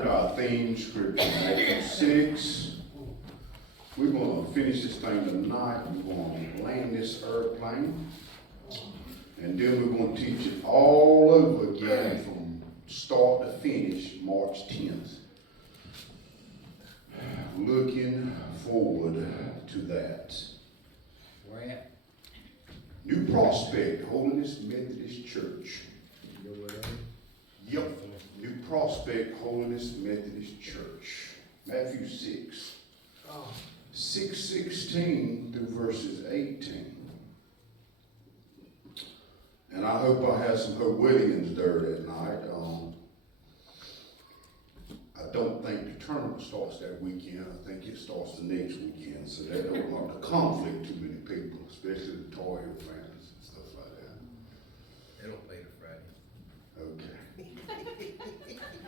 turn to our theme scripture, Matthew 6. We're going to finish this thing tonight. We're going to land this airplane. And then we're going to teach it all over again from start to finish March 10th. Looking forward to that. Where at? New Prospect, Holiness Methodist Church. Yep. New Prospect, Holiness Methodist Church. Matthew 6. 6:16 through verses 18. And I hope I have some Hopewellians there that night. I don't think the tournament starts that weekend. I think it starts the next weekend. So that don't want to conflict too many people, especially the Tar Heel fans and stuff like that. They don't play the Friday. Okay.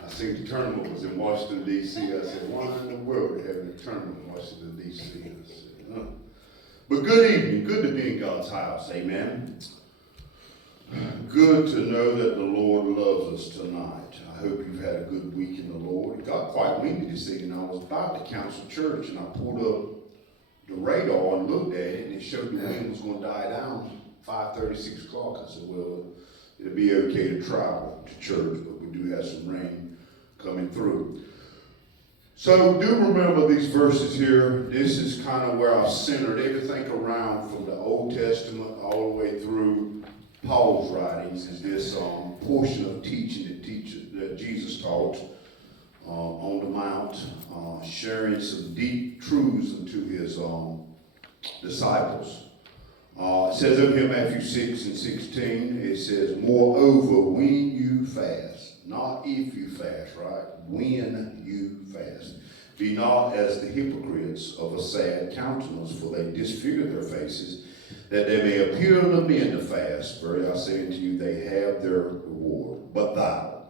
I seen the tournament was in Washington, D.C. I said, why in the world are they having a tournament in Washington, D.C.? I said, huh. But good evening. Good to be in God's house. Amen. Good to know that the Lord loves us tonight. I hope you've had a good week in the Lord. It got quite windy this evening. I was about to Council Church and I pulled up the radar and looked at it and it showed the wind was going to die down 5:30, 6 o'clock. I said, well, it'll be okay to travel to church, but we do have some rain coming through. So do remember these verses here. This is kind of where I've centered everything around from the Old Testament all the way through Paul's writings is this portion of teaching that Jesus taught on the Mount, sharing some deep truths unto his disciples. It says over here, Matthew 6:16, it says, moreover, when you fast, not if you fast, right? When you fast. Be not as the hypocrites of a sad countenance, for they disfigure their faces, that they may appear unto men to fast. Verily I say unto you, they have their reward. But thou,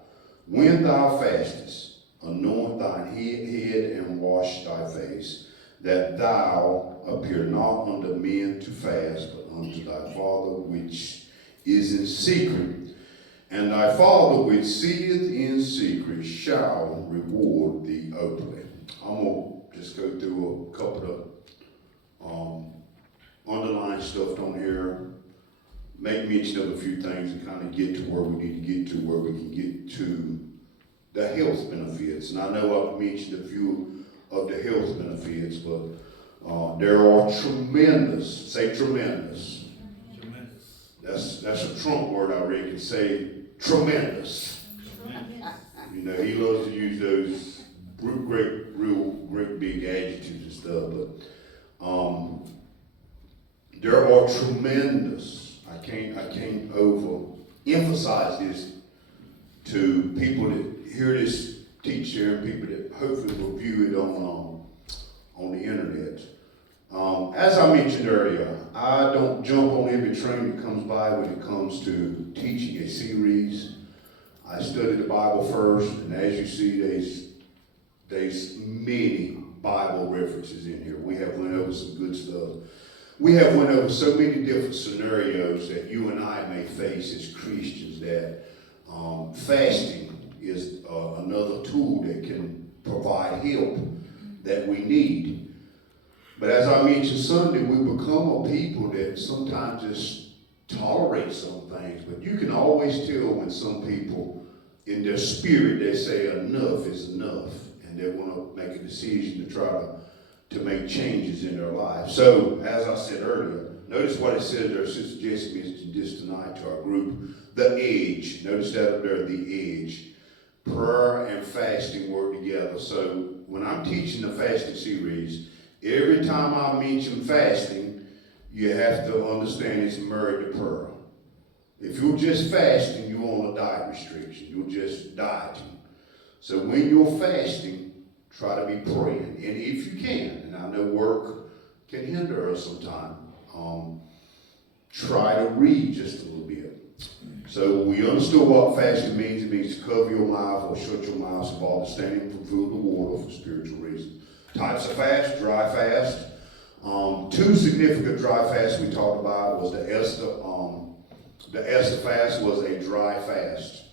when thou fastest, anoint thine head and wash thy face, that thou appear not unto men to fast, but unto thy Father which is in secret. And thy Father which seeth in secret shall reward thee openly. I'm going to just go through a couple of underline stuff on here, make mention of a few things and kind of get to where we need to get to, where we can get to the health benefits. And I know I've mentioned a few of the health benefits, but there are tremendous, say tremendous. Tremendous. That's a Trump word I reckon, say tremendous. Tremendous. You know, he loves to use those great big adjectives and stuff, but there are tremendous, I can't overemphasize this to people that hear this teach here and people that hopefully will view it on the internet. As I mentioned earlier, I don't jump on every train that comes by when it comes to teaching a series. I study the Bible first, and as you see, there's many Bible references in here. We have went over some good stuff. We have went over so many different scenarios that you and I may face as Christians that fasting is another tool that can provide help that we need. But as I mentioned Sunday, we become a people that sometimes just tolerate some things. But you can always tell when some people, in their spirit, they say enough is enough. And they want to make a decision to try to make changes in their life. So, as I said earlier, notice what it says there. Sister Jessie mentioned this tonight to our group. The edge. Notice that up there, the edge. Prayer and fasting work together. So, when I'm teaching the fasting series, every time I mention fasting, you have to understand it's married to prayer. If you're just fasting, you're on a diet restriction. You're just dieting. So when you're fasting, try to be praying. And if you can, and I know work can hinder us sometimes, try to read just a little bit. So we understood what fasting means. It means to cover your mouth or shut your mouth so while abstaining from food or water for spiritual reasons. Types of fast, dry fast. Two significant dry fasts we talked about was the Esther fast was a dry fast.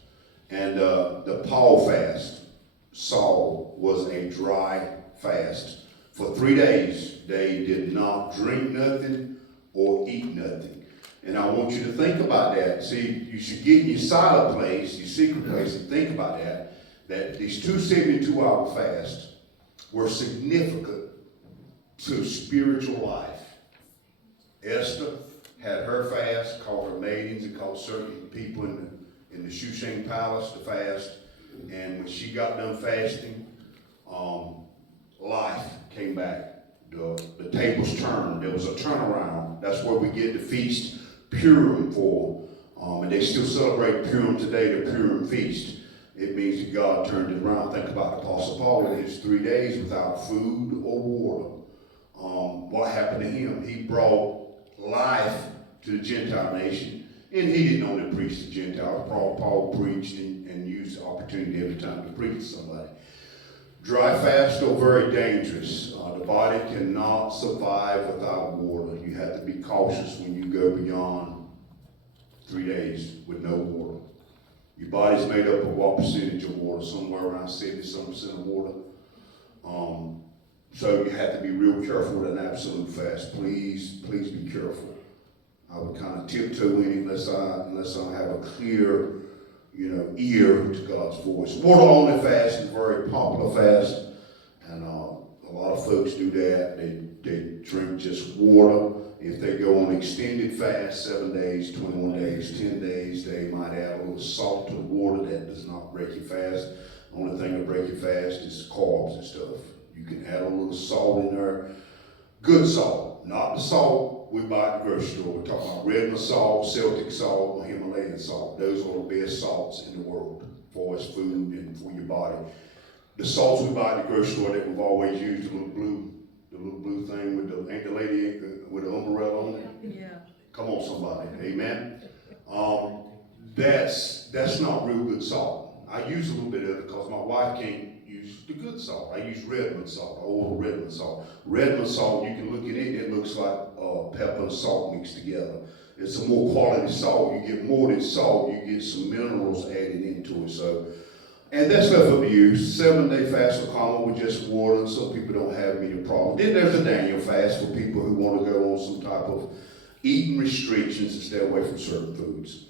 And the Paul fast Saul was a dry fast. For 3 days, they did not drink nothing or eat nothing. And I want you to think about that. See, you should get in your silent place, your secret place, and think about that these two 72-hour fasts were significant to spiritual life. Esther had her fast, called her maidens, and called certain people in the Shushan palace to fast. And when she got done fasting, life came back. The tables turned. There was a turnaround. That's where we get the feast Purim for. And they still celebrate Purim today, the Purim feast. It means that God turned it around. Think about the Apostle Paul in his 3 days without food or water. What happened to him? He brought life to the Gentile nation. And he didn't only preach to Gentiles. Paul preached and used the opportunity every time to preach to somebody. Dry fasts are very dangerous. The body cannot survive without water. You have to be cautious when you go beyond 3 days with no water. Your body's made up of what percentage of water? Somewhere around 70-some% of water. So you have to be real careful with an absolute fast. Please be careful. I would kind of tiptoe in unless I have a clear, ear to God's voice. Water only fast is a very popular fast, and a lot of folks do that. They drink just water. If they go on extended fast, 7 days, 21 days, 10 days, they might add a little salt to the water. That does not break your fast. The only thing that break your fast is carbs and stuff. You can add a little salt in there. Good salt, not the salt we buy at the grocery store. We're talking about Redmond salt, Celtic salt, or Himalayan salt. Those are the best salts in the world for us food and for your body. The salts we buy at the grocery store that we've always used, the little blue thing with ain't the lady with the umbrella on it? Yeah. Come on, somebody, amen. That's not real good salt. I use a little bit of it because my wife can't use the good salt. I use Redmond salt, old Redmond salt. Redmond salt, you can look at it, it looks like pepper and salt mixed together. It's a more quality salt. You get more than salt, you get some minerals added into it. So, and that's left up to you. 7-day fast are common with just water, and some people don't have many problems. Then there's a Daniel fast for people who want to go on some type of eating restrictions and stay away from certain foods.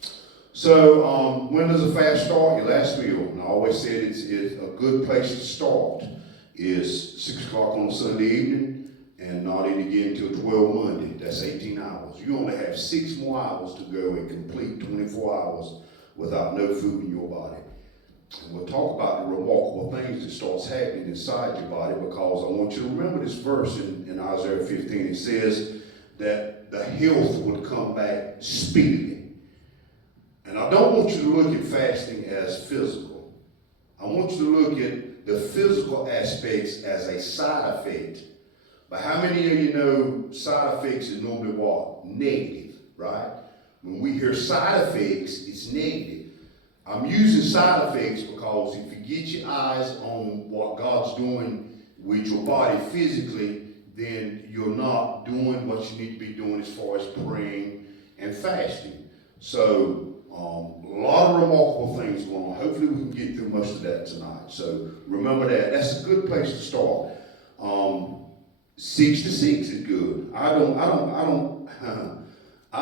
So when does a fast start? Your last meal. And I always said it's a good place to start is 6 o'clock on a Sunday evening and not eat again until 12 Monday. That's 18 hours. You only have 6 more hours to go and complete 24 hours without no food in your body. And we'll talk about the remarkable things that starts happening inside your body, because I want you to remember this verse in Isaiah 15. It says that the health would come back speedily. And I don't want you to look at fasting as physical. I want you to look at the physical aspects as a side effect. But how many of you know side effects is normally what? Negative, right? When we hear side effects, it's negative. I'm using side effects because if you get your eyes on what God's doing with your body physically, then you're not doing what you need to be doing as far as praying and fasting. So, a lot of remarkable things going on. Hopefully we can get through most of that tonight. So remember that. That's a good place to start. 6 to 6 is good. I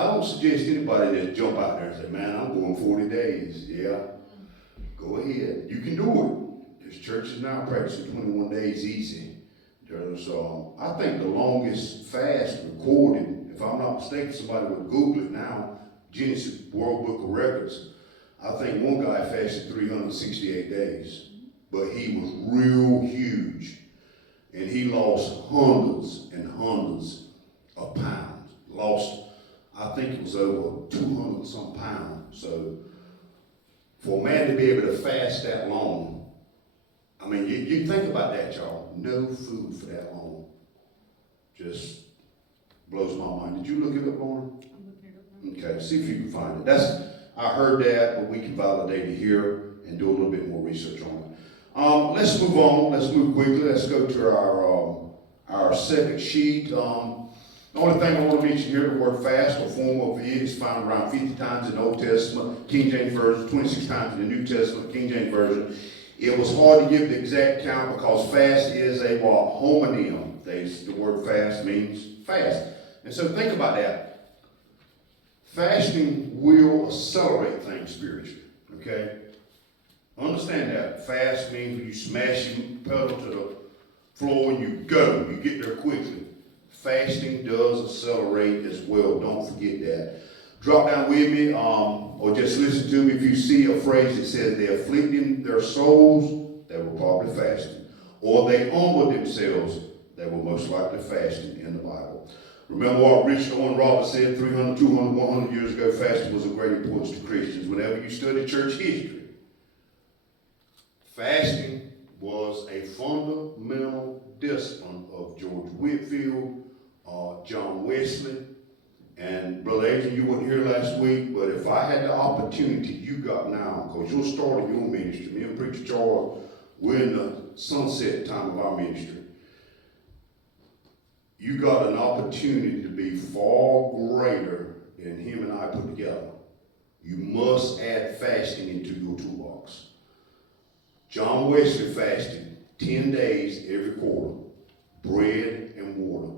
don't suggest anybody that jump out there and say, man, I'm going 40 days. Yeah, go ahead. You can do it. There's churches now practicing 21 days easy. There's, I think the longest fast recorded, if I'm not mistaken, somebody would Google it now, Guinness World Book of Records. I think one guy fasted 368 days, but he was real huge, and he lost hundreds and hundreds of pounds. Lost, I think it was over 200 some pounds. So for a man to be able to fast that long, I mean, you think about that, y'all. No food for that long. Just blows my mind. Did you look it up, Lauren? Okay, see if you can find it. I heard that, but we can validate it here and do a little bit more research on it. Let's move on. Let's move quickly. Let's go to our second sheet. The only thing I want to mention here, the word fast or form of it is found around 50 times in the Old Testament, King James Version, 26 times in the New Testament, King James Version. It was hard to give the exact count because fast is a what? Homonym. The word fast means fast. And so think about that. Fasting will accelerate things spiritually, okay? Understand that. Fast means when you smash your pedal to the floor and you go. You get there quickly. Fasting does accelerate as well. Don't forget that. Drop down with me or just listen to me. If you see a phrase that says they're afflicting their souls, they were probably fasting. Or they humbled themselves, they were most likely fasting in the Bible. Remember what Richard Owen Roberts said 300, 200, 100 years ago, fasting was of great importance to Christians. Whenever you study church history, fasting was a fundamental discipline of George Whitefield, John Wesley, and Brother Adrian, you weren't here last week, but if I had the opportunity you got now, because you're starting your ministry, me and Preacher Charles, we're in the sunset time of our ministry. You got an opportunity to be far greater than him and I put together. You must add fasting into your toolbox. John Wesley fasted 10 days every quarter, bread and water.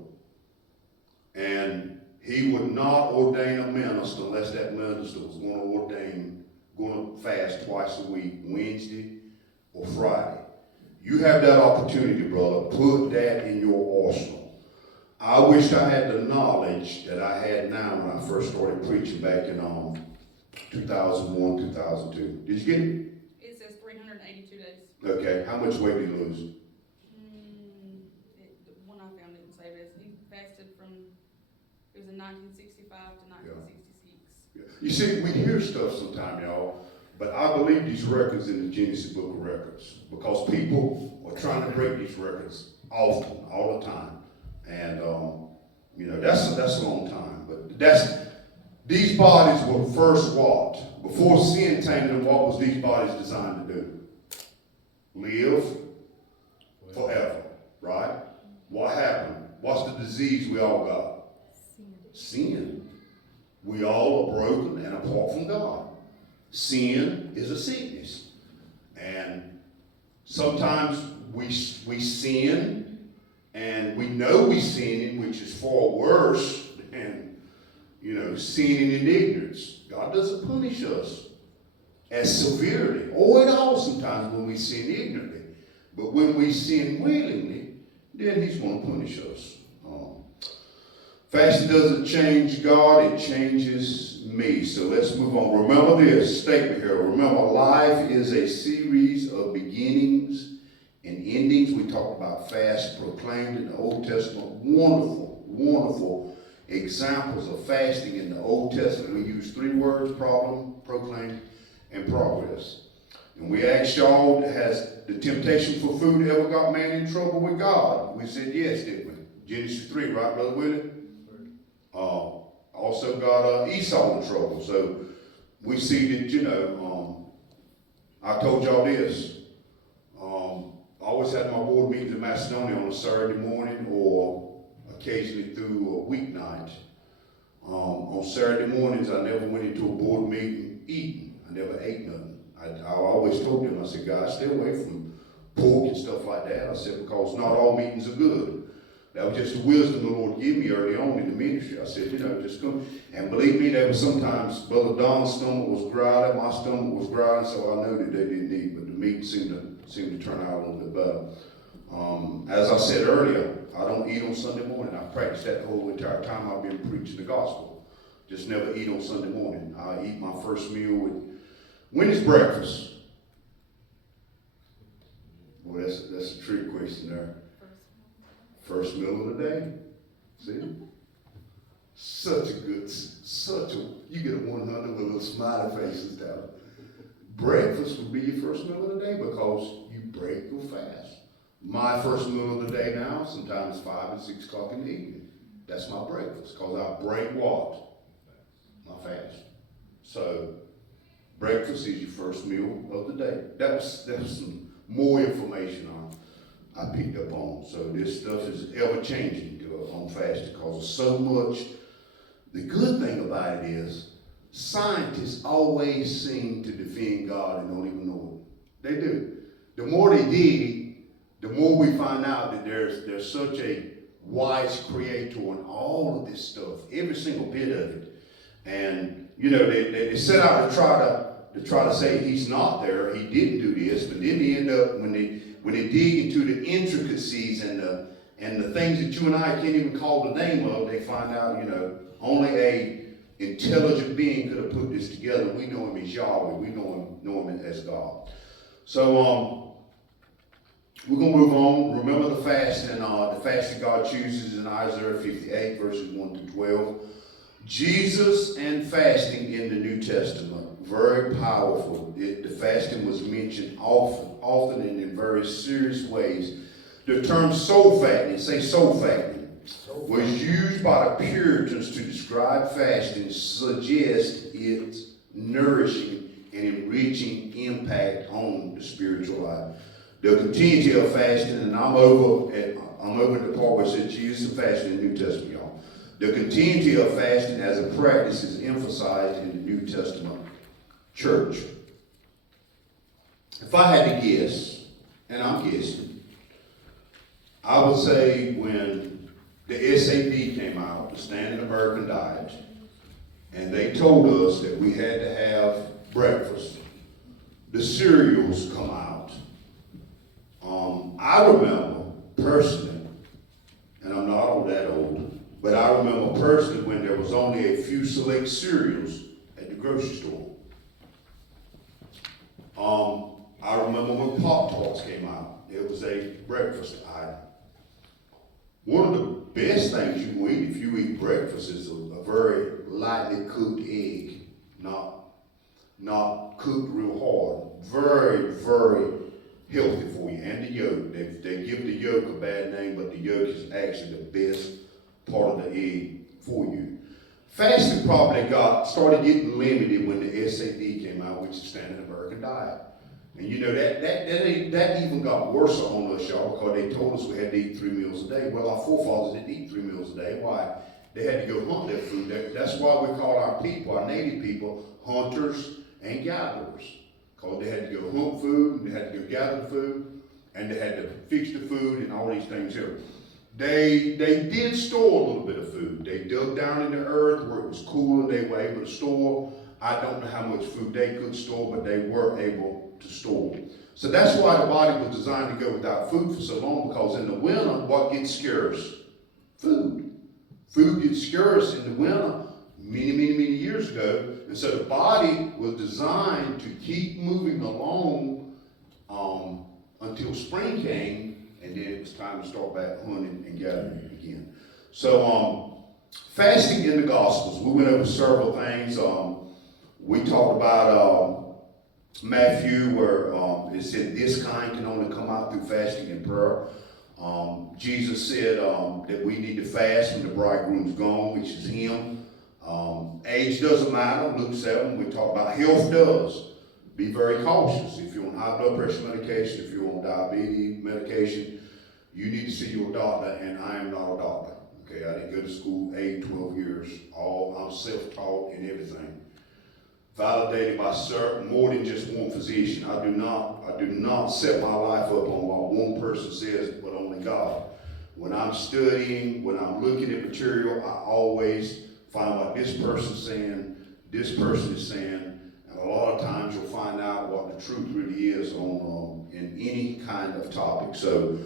And he would not ordain a minister unless that minister was going to fast twice a week, Wednesday or Friday. You have that opportunity, brother. Put that in your arsenal. I wish I had the knowledge that I had now when I first started preaching back in 2001, 2002. Did you get it? It says 382 days. Okay. How much weight did you lose? The one I found didn't say this. He fasted from, it was in 1965 to 1966. Yeah. You see, we hear stuff sometimes, y'all, but I believe these records in the Genesis Book of Records because people are trying to break these records often, all the time. And, that's a long time. But these bodies were first what? Before sin tamed them, what was these bodies designed to do? Live forever, right? What happened? What's the disease we all got? Sin. We all are broken and apart from God. Sin is a sickness. And sometimes we sin, and we know we're sinning, which is far worse than, sinning in ignorance. God doesn't punish us as severely or at all sometimes when we sin ignorantly. But when we sin willingly, then he's going to punish us. Fasting doesn't change God, it changes me. So let's move on. Remember this statement here. Remember, life is a series of beginnings and endings. We talked about fast proclaimed in the Old Testament. Wonderful, wonderful examples of fasting in the Old Testament. We use 3 words: problem, proclaim, and progress. And we asked y'all, has the temptation for food ever got man in trouble with God? We said yes, didn't we? Genesis 3, right, Brother Willie? Also got Esau in trouble. So we see that, I told y'all this. I always had my board meetings in Macedonia on a Saturday morning or occasionally through a weeknight. On Saturday mornings, I never went into a board meeting eating. I never ate nothing. I always told them, I said, guys, stay away from pork and stuff like that. I said, because not all meetings are good. That was just the wisdom the Lord gave me early on in the ministry. I said, just come. And believe me, there was sometimes Brother Don's stomach was growling, my stomach was growling, so I knew that they didn't eat, but the meat seemed to turn out a little bit better. As I said earlier, I don't eat on Sunday morning. I've practiced that the whole entire time I've been preaching the gospel. Just never eat on Sunday morning. I eat my first meal when is breakfast? Well, that's a trick question there. First meal of the day. See? You get a 100 with little smiley faces down. Breakfast would be your first meal of the day because you break your fast. My first meal of the day now, sometimes 5 and 6 o'clock in the evening. That's my breakfast because I break what? My fast. So, breakfast is your first meal of the day. That was some more information I picked up on. So this stuff is ever changing on fasting because there's so much. The good thing about it is scientists always seem to defend God and don't even know it. They do. the more they dig, the more we find out that there's such a wise creator in all of this stuff, every single bit of it. And you know, they set out to try to say he's not there, he didn't do this, but then they end up when they dig into the intricacies and the things that you and I can't even call the name of, they find out, you know, only a intelligent being could have put this together. We know him as Yahweh. We know him as God. So we're going to move on. Remember the fasting God chooses in Isaiah 58, verses 1 to 12. Jesus and fasting in the New Testament, very powerful. The fasting was mentioned often and in very serious ways. The term soul fattening, say soul fattening, was used by the Puritans to describe fasting, suggest its nourishing and enriching impact on the spiritual life. The continuity of fasting, and I'm over at the part where it says Jesus and fasting in the New Testament, y'all. The continuity of fasting as a practice is emphasized in the New Testament church. If I had to guess, and I'm guessing, I would say when the SAD came out, the Standard American Diet, and they told us that we had to have breakfast, the cereals come out. I remember personally, and I'm not all that old, but I remember personally when there was only a few select cereals at the grocery store. I remember when Pop-Tarts came out. It was a breakfast item. One of the best things you can eat if you eat breakfast is a very lightly cooked egg, not cooked real hard. Very, very healthy for you. And the yolk. They give the yolk a bad name, but the yolk is actually the best part of the egg for you. Fasting probably started getting limited when the SAD came out, which is Standard American Diet. And you know, that even got worse on us, y'all, because they told us we had to eat 3 meals a day. Well, our forefathers didn't eat 3 meals a day. Why? They had to go hunt their food. That's why we call our people, our native people, hunters and gatherers. Because they had to go hunt food, and they had to go gather food, and they had to fix the food and all these things here. They did store a little bit of food. They dug down in the earth where it was cool and they were able to store. I don't know how much food they could store, but they were able to store. So that's why the body was designed to go without food for so long, because in the winter, what gets scarce? Food. Food gets scarce in the winter many, many, many years ago. And so the body was designed to keep moving along until spring came, and then it was time to start back hunting and gathering again. So fasting in the Gospels, we went over several things. We talked about Matthew, where it said this kind can only come out through fasting and prayer. Jesus said that we need to fast when the bridegroom's gone, which is him. Age doesn't matter. Luke 7, we talk about health does. Be very cautious. If you're on high blood pressure medication, if you're on diabetes medication, you need to see your doctor, and I am not a doctor. Okay, I didn't go to school 8, 12 years. I'm self-taught in everything. Validated by more than just one physician. I do not set my life up on what one person says, but only God. When I'm studying, when I'm looking at material, I always find what this person's saying, this person is saying, and a lot of times you'll find out what the truth really is in any kind of topic. So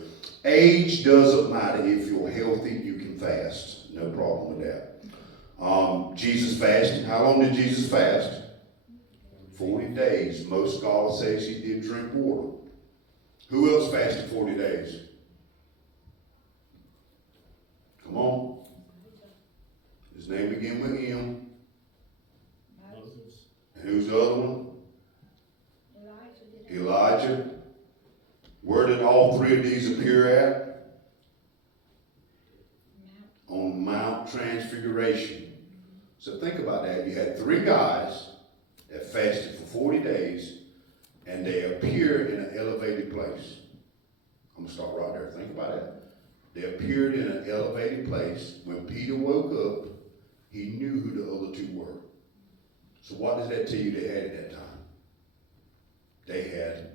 age doesn't matter. If you're healthy, you can fast. No problem with that. Jesus fasted. How long did Jesus fast? 40 days. Most scholars say he did drink water. Who else fasted 40 days? Come on. His name began with M. And who's the other one? Elijah. Where did all three of these appear at? On Mount Transfiguration. So think about that. You had 3 guys that fasted for 40 days, and they appeared in an elevated place. I'm going to start right there. Think about that. They appeared in an elevated place. When Peter woke up, he knew who the other 2 were. So what does that tell you they had at that time? They had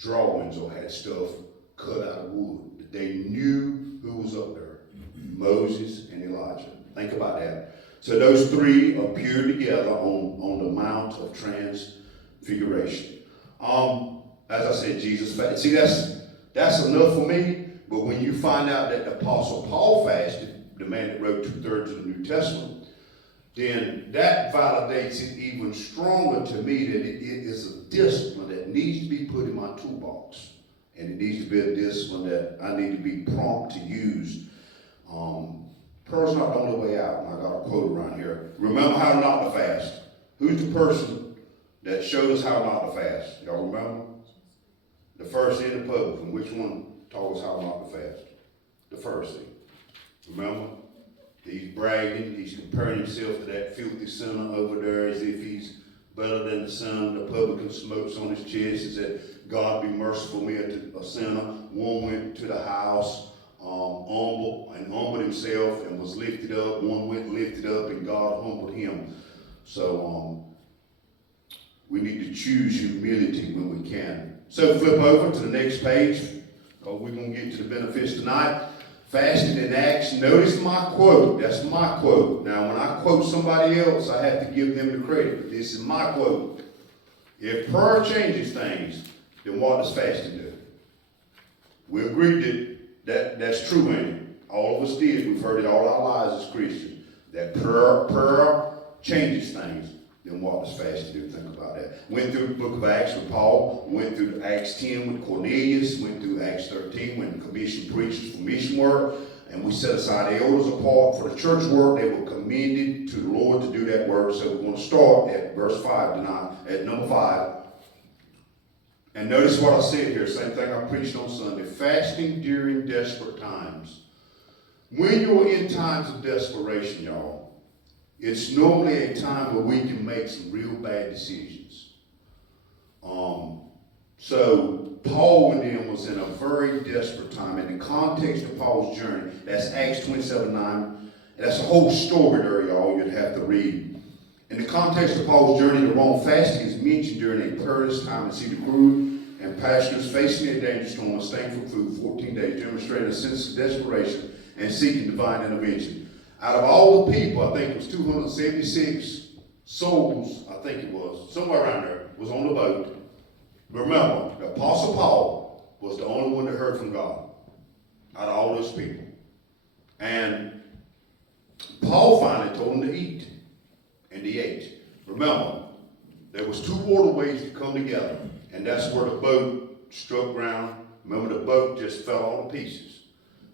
drawings or had stuff cut out of wood. They knew who was up there, Moses and Elijah. Think about that. So those three appeared together on the Mount of Transfiguration. As I said, Jesus fasted. See, that's enough for me. But when you find out that the Apostle Paul fasted, the man that wrote 2/3 of the New Testament, then that validates it even stronger to me that it is a discipline that needs to be put in my toolbox. And it needs to be a discipline that I need to be prompt to use. Prayer's not the only way out. I got a quote around here. Remember how not to fast. Who's the person that showed us how not to fast? Y'all remember? The Pharisee and the publican. Which one taught us how not to fast? The Pharisee. Remember? He's bragging. He's comparing himself to that filthy sinner over there as if he's better than the sinner. The publican smokes on his chest and said, God be merciful me, a sinner. One went to the house, humbled himself and was lifted up. One went lifted up and God humbled him. So we need to choose humility when we can. So flip over to the next page, because we're going to get to the benefits tonight. Fasting in Acts. Notice my quote. That's my quote. Now, when I quote somebody else, I have to give them the credit. But this is my quote. If prayer changes things, then what does fasting do? We agreed that that's true, ain't it? All of us did. We've heard it all our lives as Christians. That prayer changes things. Then what does fasting do? Think about that. Went through the book of Acts with Paul. Went through Acts 10 with Cornelius. Went through Acts 13 when commissioned preachers for mission work. And we set aside the elders apart for the church work. They were commended to the Lord to do that work. So we're going to start at verse 5 tonight, at number 5. And notice what I said here. Same thing I preached on Sunday. Fasting during desperate times. When you're in times of desperation, y'all, it's normally a time where we can make some real bad decisions. So Paul and them was in a very desperate time. In the context of Paul's journey, that's Acts 27:9. That's a whole story there, y'all, you'd have to read. In the context of Paul's journey to Rome, fasting is mentioned during a perilous time at sea. The crew and passengers facing a dangerous storm and staying for food 14 days, demonstrating a sense of desperation and seeking divine intervention. Out of all the people, I think it was 276 souls, I think it was, somewhere around there, was on the boat. Remember, the Apostle Paul was the only one that heard from God out of all those people. And Paul finally told them to eat, and they ate. Remember, there was two waterways that come together, and that's where the boat struck ground. Remember, the boat just fell all to pieces.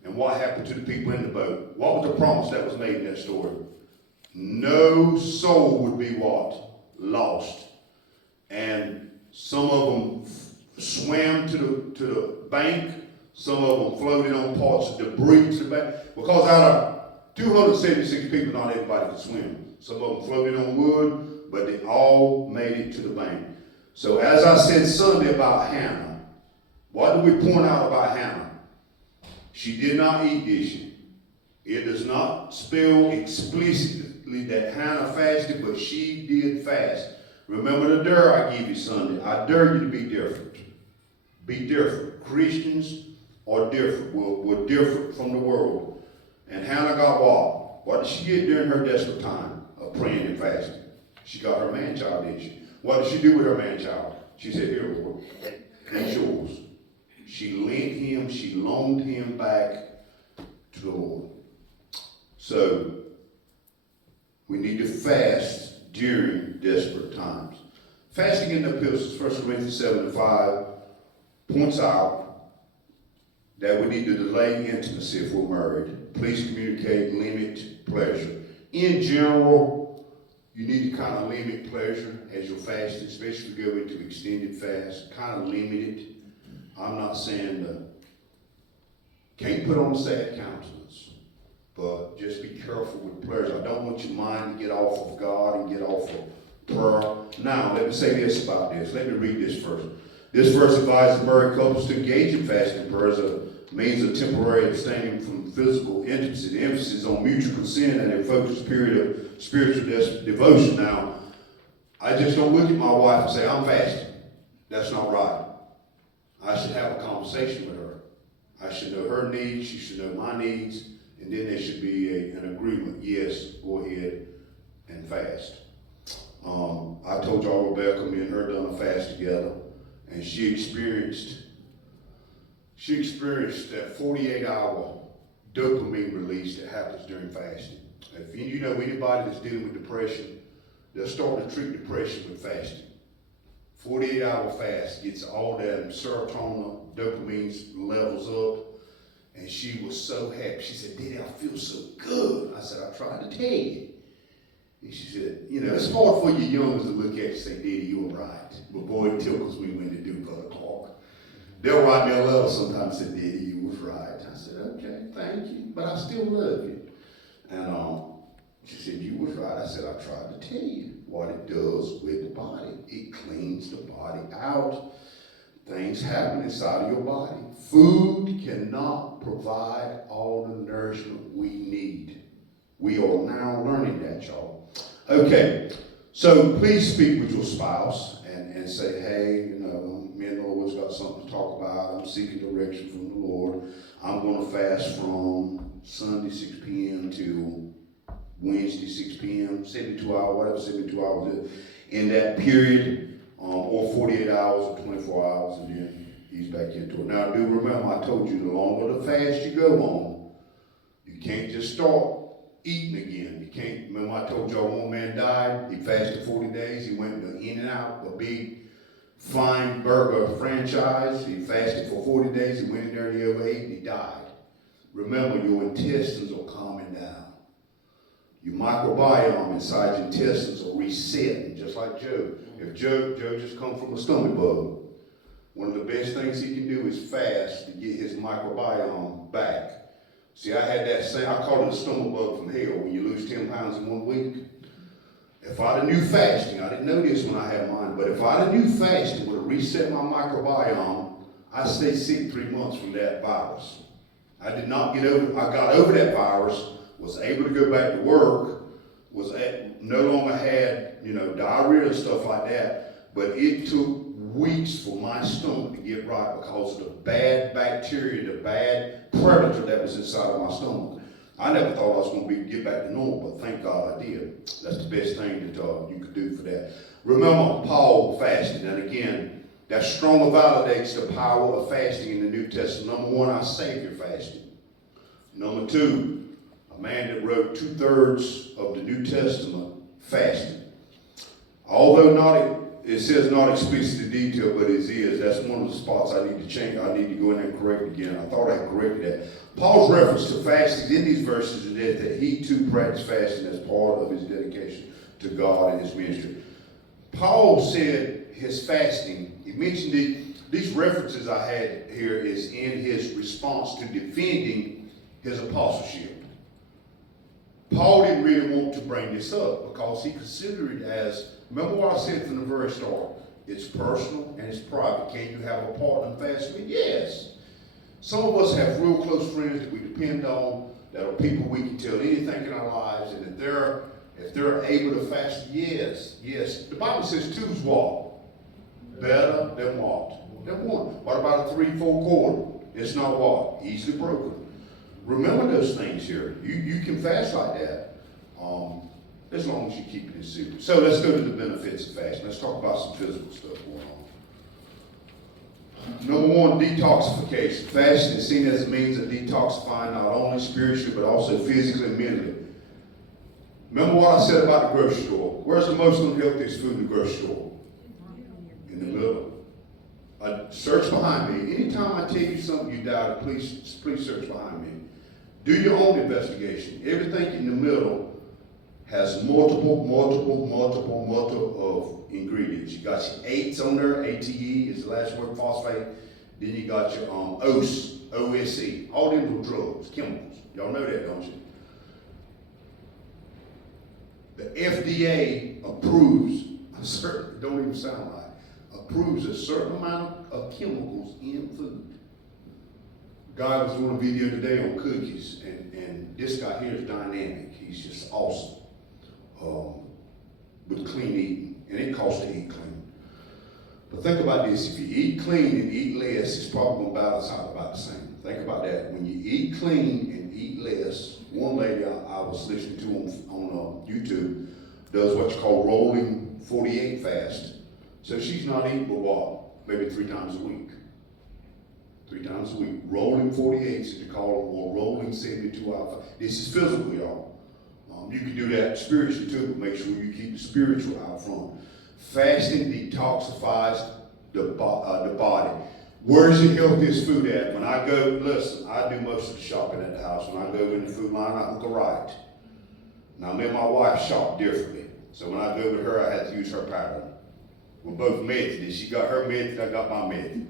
And what happened to the people in the boat? What was the promise that was made in that story? No soul would be what? Lost. And some of them swam to the bank. Some of them floated on parts of debris to the bank. Because out of 276 people, not everybody could swim. Some of them floated on wood, but they all made it to the bank. So as I said Sunday about Hannah, what do we point out about Hannah? She did not eat this year. It does not spell explicitly that Hannah fasted, but she did fast. Remember the dare I gave you Sunday. I dare you to be different. Be different. Christians are different. We're different from the world. And Hannah got what? What did she get during her desperate time of praying and fasting? She got her man-child, didn't she? What did she do with her man-child? She said, here, Lord, he's yours. She lent him, she loaned him back to the Lord. So, we need to fast during desperate times. Fasting in the epistles, 1 Corinthians 7:5, points out that we need to delay intimacy if we're married. Please communicate, limit pleasure. In general, you need to kind of limit pleasure as you're fasting, especially if you go into extended fast. Kind of limit it. I'm not saying can't put on a sad countenance, but just be careful with pleasure. I don't want your mind to get off of God and get off of prayer. Now, let me say this about this. Let me read this first. This verse advises married couples to engage in fasting and prayer as a means of temporary abstaining from physical intimacy. The emphasis is on mutual consent and a focused period of spiritual devotion. Now, I just don't look at my wife and say, I'm fasting. That's not right. I should have a conversation with her. I should know her needs, she should know my needs, and then there should be an agreement. Yes, go ahead and fast. I told y'all Rebecca, me and her done a fast together, and she experienced that 48-hour dopamine release that happens during fasting. If you know anybody that's dealing with depression, they're starting to treat depression with fasting. 48-hour fast gets all that serotonin, dopamine levels up, and she was so happy. She said, "Daddy, I feel so good." I said, "I tried to tell you." And she said, "You know, it's hard for you youngers to look at you and say, 'Daddy, you were right.' But boy, it tickles me when they do, Brother Clark. They'll write me a letter sometimes and say, 'Daddy, you was right.' I said, 'Okay, thank you, but I still love you.' And she said, 'You was right.' I said, 'I tried to tell you what it does with the body. It cleans the body out. Things happen inside of your body. Food cannot provide all the nourishment we need. We are now learning that, y'all. Okay, so please speak with your spouse and say, 'Hey, you know, me and Laura's got something to talk about. I'm seeking direction from the Lord. I'm going to fast from Sunday 6 p.m. to Wednesday 6 p.m., 72 hours, whatever 72 hours is, in that period, or 48 hours or 24 hours, and then he's back into it. Now, do remember, I told you, the longer the fast you go on, you can't just start eating again. You can't, remember I told y'all one man died, he fasted 40 days, he went to In-N-Out, a big, fine burger franchise, he fasted for 40 days, he went in there and he overate and he died. Remember, your intestines are calming down. Your microbiome inside your intestines are resetting, just like Joe. If Joe just come from a stomach bug, one of the best things he can do is fast to get his microbiome back. See, I had that same, I call it a stomach bug from hell, when you lose 10 pounds in 1 week. If I'd have knew fasting, I didn't know this when I had mine, but if I'd have knew fasting would have reset my microbiome, I'd stay sick 3 months from that virus. I got over that virus, was able to go back to work, no longer had, diarrhea and stuff like that, but it took weeks for my stomach to get right because of the bad bacteria, the bad predator that was inside of my stomach. I never thought I was going to get back to normal, but thank God I did. That's the best thing that you could do for that. Remember, Paul fasted, and again, that strongly validates the power of fasting in the New Testament. Number one, our Savior fasted. Number two, a man that wrote 2/3 of the New Testament fasted. Although it says not explicitly detailed, but it is. That's one of the spots I need to change. I need to go in there and correct again. I thought I corrected that. Paul's reference to fasting in these verses is that he too practiced fasting as part of his dedication to God and his ministry. Paul said his fasting, he mentioned these references I had here is in his response to defending his apostleship. Paul didn't really want to bring this up because he considered it as, remember what I said from the very start, it's personal and it's private. Can you have a partner in fasting? Yes. Some of us have real close friends that we depend on, that are people we can tell anything in our lives, and if they're able to fast, yes. The Bible says two is what? Better than what? Than one. What about a 3/4 cord? It's not what? Easily broken. Remember those things here. You can fast like that, as long as you keep it in secret. So let's go to the benefits of fasting. Let's talk about some physical stuff going on. Number one, detoxification. Fasting is seen as a means of detoxifying not only spiritually but also physically and mentally. Remember what I said about the grocery store. Where's the most unhealthiest food in the grocery store? In the middle. Search behind me. Anytime I tell you something you doubt, please search behind me. Do your own investigation. Everything in the middle has multiple of ingredients. You got your ATE on there. ATE is the last word, phosphate. Then you got your OSE. All them are drugs, chemicals. Y'all know that, don't you? The FDA approves don't even sound right, approves a certain amount of chemicals in food. Guy was doing a video today on cookies, and this guy here is dynamic. He's just awesome with clean eating, and it costs to eat clean. But think about this, if you eat clean and eat less, it's probably going to balance out about the same. Think about that. When you eat clean and eat less, one lady I was listening to on YouTube does what you call rolling 48 fast. So she's not eating but what? Maybe 3 times a week. 3 times a week. Rolling 48 is to call them, or rolling 72 hour. This is physical, y'all. You can do that spiritually too, but make sure you keep the spiritual out front. Fasting detoxifies the body. Where's the healthiest food at? When I go, listen, I do most of the shopping at the house. When I go in the food line, I look right. Now, me and my wife shop differently. So when I go with her, I have to use her pattern. We're both Methodist. She got her method, I got my method.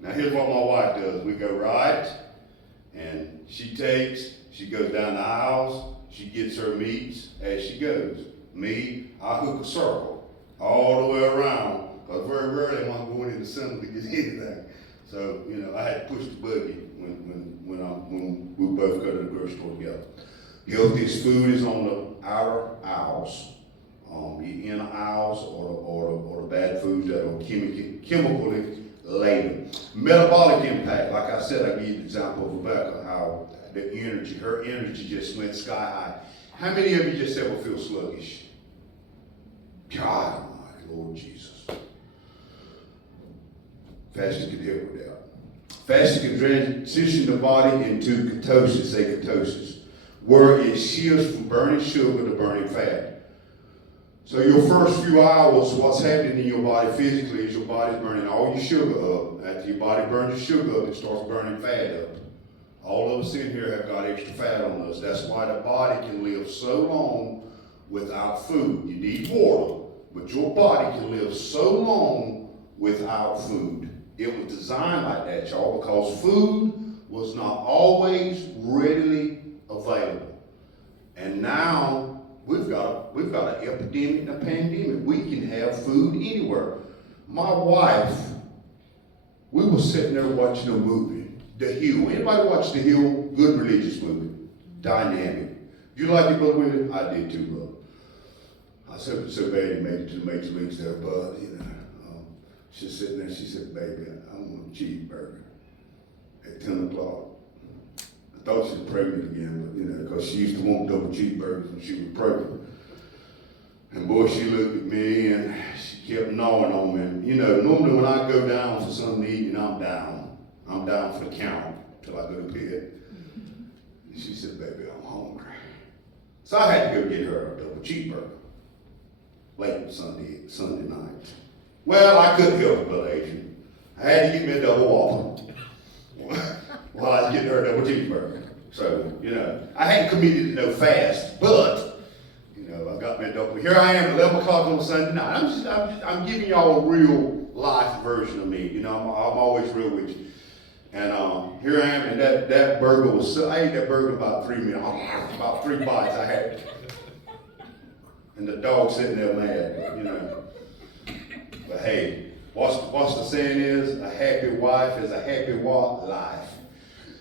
Now, here's what my wife does. We go right, and she goes down the aisles. She gets her meats as she goes. Me, I hook a circle all the way around, because very rarely am I going in the center to get anything. So, I had to push the buggy when we both go to the grocery store together. Healthiest food is on the outer aisles. The inner aisles or the bad foods that are chemically laden. Metabolic impact, like I said, I give you the example of Rebecca, how her energy just went sky high. How many of you just ever feel sluggish? God, my Lord Jesus. Fasting can help with that. Fasting can transition the body into ketosis, where it shifts from burning sugar to burning fat. So your first few hours, what's happening in your body physically is your body's burning all your sugar up. After your body burns your sugar up, it starts burning fat up. All of us in here have got extra fat on us. That's why the body can live so long without food. You need water, but your body can live so long without food. It was designed like that, y'all, because food was not always readily available. And now we've got an epidemic and a pandemic. We can have food anywhere. My wife, we were sitting there watching a movie, The Hill. Anybody watch The Hill? Good religious movie. Dynamic. You like it, Brother Willie? I did too, brother. I said so bad he made it to the major leagues there, but she's sitting there, she said, baby, I want a cheeseburger at 10 o'clock. I thought she was pregnant again, but because she used to want double cheeseburgers when she was pregnant. And boy, she looked at me and she kept gnawing on me. And, normally when I go down for something to eat, I'm down. I'm down for the count till I go to bed. And she said, baby, I'm hungry. So I had to go get her a double cheeseburger late Sunday night. Well, I couldn't help it, Brother Adrian. I had to get me a double Whopper while I was getting her a double cheeseburger. So, I hadn't committed to no fast, but, I got me a double. Here I am at 11 o'clock on Sunday night. I'm giving y'all a real life version of me. I'm always real with you. And here I am, and that burger was I ate that burger about 3 minutes, about 3 bites I had. And the dog sitting there mad, But hey, what's the saying is? A happy wife is a happy life.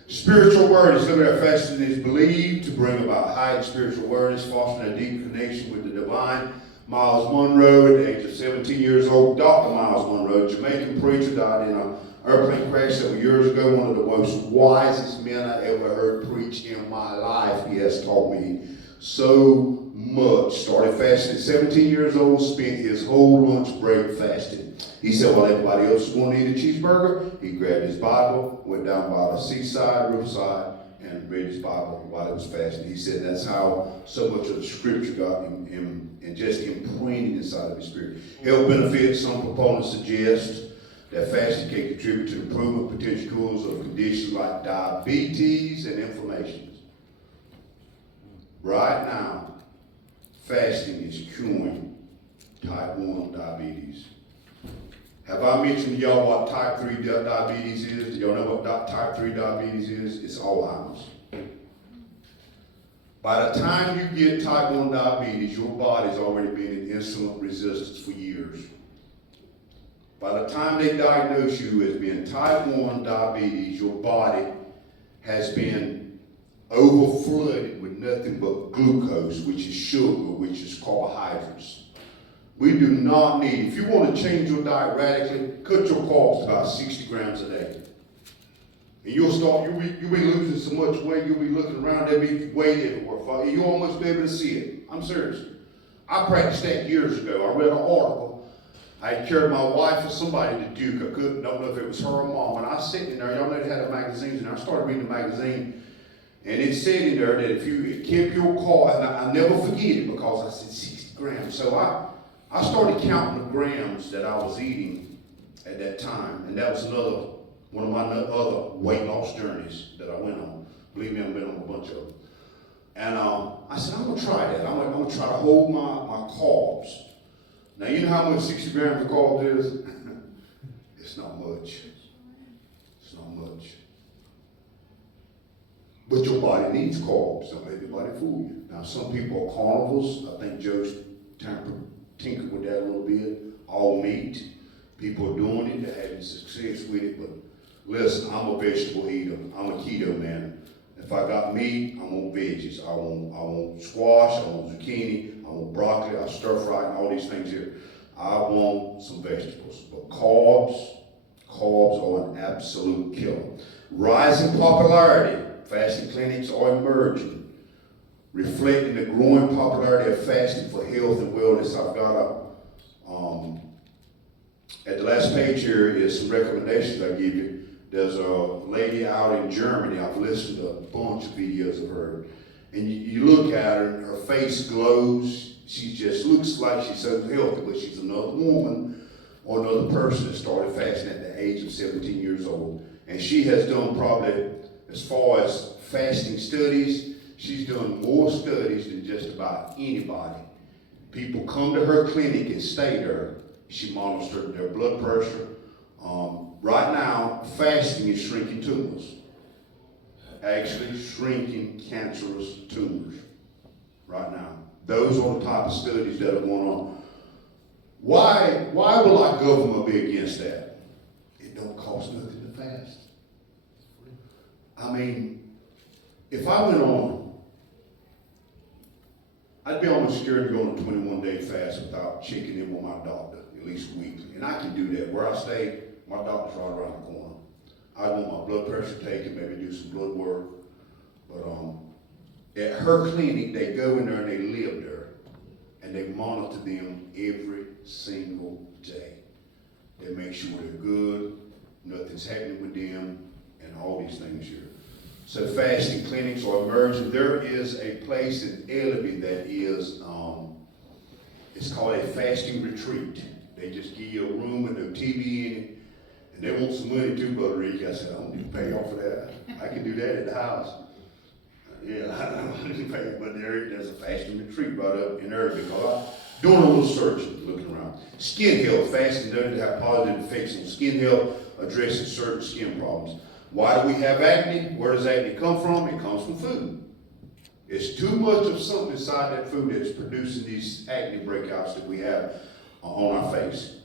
Spiritual awareness. Look at our fasting is believed to bring about heightened spiritual awareness, fostering a deep connection with the divine. Miles Monroe, at the age of 17 years old, Dr. Miles Monroe, Jamaican preacher, died in an airplane crash several years ago. One of the most wisest men I ever heard preach in my life. He has taught me so much. Started fasting at 17 years old, spent his whole lunch break fasting. He said while everybody else was going to eat a cheeseburger, he grabbed his Bible, went down by the seaside, riverside, and read his Bible while he was fasting. He said that's how so much of the scripture got him and just imprinted inside of his spirit. Health benefits. Some proponents suggest that fasting can contribute to the improvement of potential cause of conditions like diabetes and inflammation. Right now, fasting is curing type 1 diabetes. Have I mentioned to y'all what type 3 diabetes is? Do y'all know what type 3 diabetes is? It's Alzheimer's. By the time you get type 1 diabetes, your body's already been in insulin resistance for years. By the time they diagnose you as being type 1 diabetes, your body has been overflooded with nothing but glucose, which is sugar, which is carbohydrates. We do not need, if you want to change your diet radically, cut your carbs about 60 grams a day. And you'll be losing so much weight, you'll be looking around, there'll be weight everywhere. You'll almost be able to see it. I'm serious. I practiced that years ago. I read an article. I had carried my wife or somebody to Duke. I don't know if it was her or mom. And I was sitting in there, y'all know they had a magazine, and I started reading the magazine. And it said in there that if you kept your carb, and I never forget it because I said 60 grams. So I started counting the grams that I was eating at that time. And that was one of my other weight loss journeys that I went on. Believe me, I've been on a bunch of them. And I said, I'm going to try that. I'm going to try to hold my carbs. Now, you know how much 60 grams of carbs is? It's not much. It's not much. But your body needs carbs. Don't let anybody fool you. Now, some people are carnivores. I think Joe's tinkered with that a little bit. All meat. People are doing it. They're having success with it. But listen, I'm a vegetable eater. I'm a keto man. If I got meat, I want veggies. I want squash, I want zucchini, I want broccoli, I stir fry, and all these things here. I want some vegetables. But carbs are an absolute killer. Rising popularity, fasting clinics are emerging, reflecting the growing popularity of fasting for health and wellness. I've got at the last page here is some recommendations I give you. There's a lady out in Germany. I've listened to a bunch of videos of her. And you look at her, and her face glows. She just looks like she's so healthy, but she's another woman or another person that started fasting at the age of 17 years old. And she has done probably, as far as fasting studies, she's done more studies than just about anybody. People come to her clinic and stay there. She monitors their blood pressure. Right now, fasting is shrinking tumors. Actually shrinking cancerous tumors right now. Those are the type of studies that are going on. Why will our government be against that? It don't cost nothing to fast. I mean, if I went on, I'd be almost scared to go on a 21-day fast without checking in with my doctor, at least weekly. And I can do that. Where I stay, my doctor's right around the corner. I want my blood pressure taken, maybe do some blood work. But at her clinic, they go in there and they live there. And they monitor them every single day. They make sure they're good, nothing's happening with them, and all these things here. So fasting clinics are emerging. There is a place in Ellaby that is, it's called a fasting retreat. They just give you a room with no TV in it. And they want some money too, Brother Rick. I said, I don't need to pay off for that. I can do that at the house. Yeah, I don't need to pay, but there's a fasting retreat right up in there because I'm doing a little searching, looking around. Skin health, fasting does have positive effects on skin health, addressing certain skin problems. Why do we have acne? Where does acne come from? It comes from food. It's too much of something inside that food that's producing these acne breakouts that we have on our face.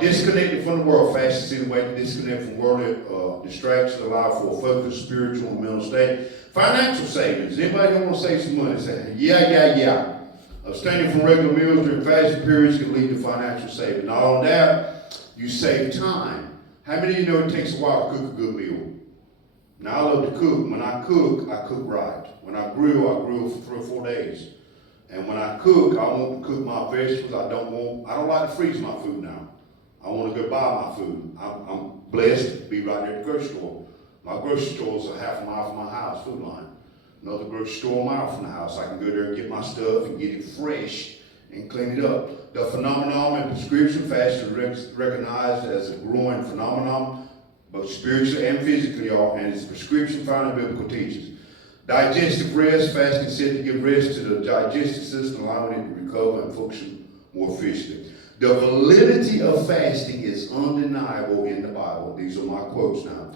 Disconnected from the world. Fasting is a way to disconnect from worldly distractions, allow for a focused spiritual and mental state. Financial savings. Anybody want to save some money? Say, yeah. Abstaining from regular meals during fasting periods can lead to financial savings. Not only that, you save time. How many of you know it takes a while to cook a good meal? Now, I love to cook. When I cook right. When I grill for 3 or 4 days. And when I cook, I want to cook my vegetables. I don't like to freeze my food now. I want to go buy my food. I'm blessed to be right there at the grocery store. My grocery store is a half a mile from my house, Food Line. Another grocery store a mile from the house. I can go there and get my stuff and get it fresh and clean it up. The phenomenon in prescription fasting is recognized as a growing phenomenon, both spiritually and physically, and it's prescription found in biblical teachings. Digestive rest, fasting is said to give rest to the digestive system, allowing it to recover and function more efficiently. The validity of fasting is undeniable in the Bible. These are my quotes now.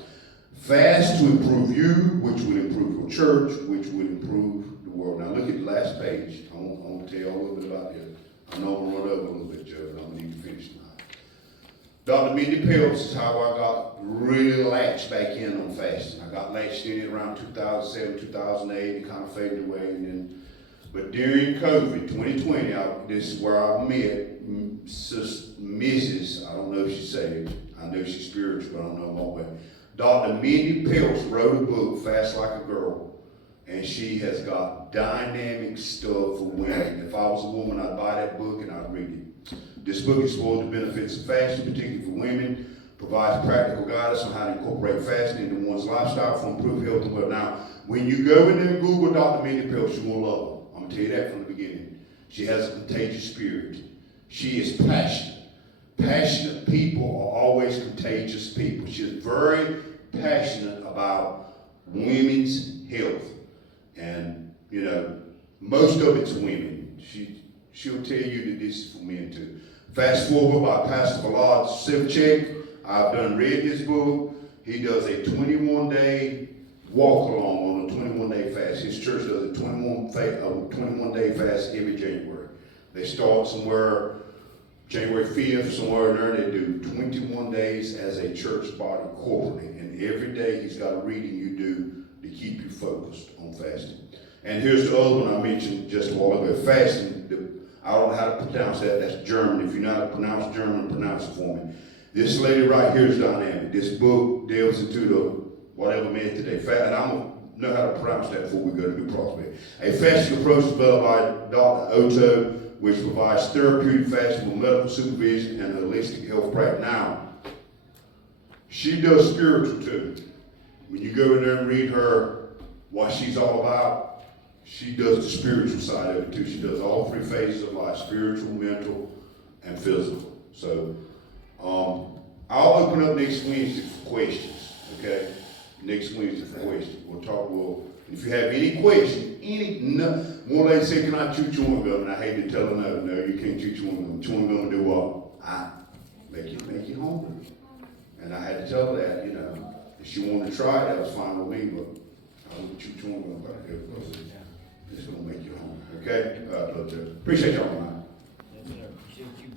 Fast to improve you, which will improve your church, which will improve the world. Now look at the last page. I want to tell you a little bit about this. I know I'm going to run over a little bit, Joe, and I'm going to need to finish tonight. Dr. Mindy Peltz is how I got really latched back in on fasting. I got latched in it around 2007, 2008, and kind of faded away. But during COVID, 2020, this is where I met Mrs., I don't know if she's saved, I know she's spiritual, I don't know what way. Dr. Mindy Peltz wrote a book, Fast Like a Girl, and she has got dynamic stuff for women. If I was a woman, I'd buy that book and I'd read it. This book explores the benefits of fasting, particularly for women, provides practical guidance on how to incorporate fasting into one's lifestyle for improved health and well. Now, when you go in there and Google Dr. Mindy Peltz, you will love her. I'm going to tell you that from the beginning. She has a contagious spirit. She is passionate. Passionate people are always contagious people. She is very passionate about women's health. And, you know, most of it's women. She'll tell you that this is for men too. Fast Forward by Pastor Vlad Sevchek. I've done read his book. He does a 21-day walk along on a 21-day fast. His church does a 21-day fast every January. They start somewhere January 5th, somewhere in there. They do 21 days as a church body corporately. And every day he's got a reading you do to keep you focused on fasting. And here's the other one I mentioned just a while ago. Fasting, I don't know how to pronounce that. That's German. If you know how to pronounce German, pronounce it for me. This lady right here is dynamic. This book delves into the whatever method they fast. And I'm going to know how to pronounce that before we go to New Prospect. A fasting approach developed by Dr. Otto, which provides therapeutic fasting with medical supervision and holistic health practice. Now, she does spiritual too. When you go in there and read her, what she's all about, she does the spiritual side of it too. She does all three phases of life, spiritual, mental, and physical. So, I'll open up next Wednesday for questions, okay? Next Wednesday for questions. If you have any questions, one lady said, can I chew chewing gum? And I hate to tell her no, you can't chew chewing gum. Chewing gum do what? Make you hungry. And I had to tell her that, you know. If she wanted to try it, that was fine with me, but I wouldn't chew chewing gum back here because it's going to make you hungry, okay? Appreciate y'all.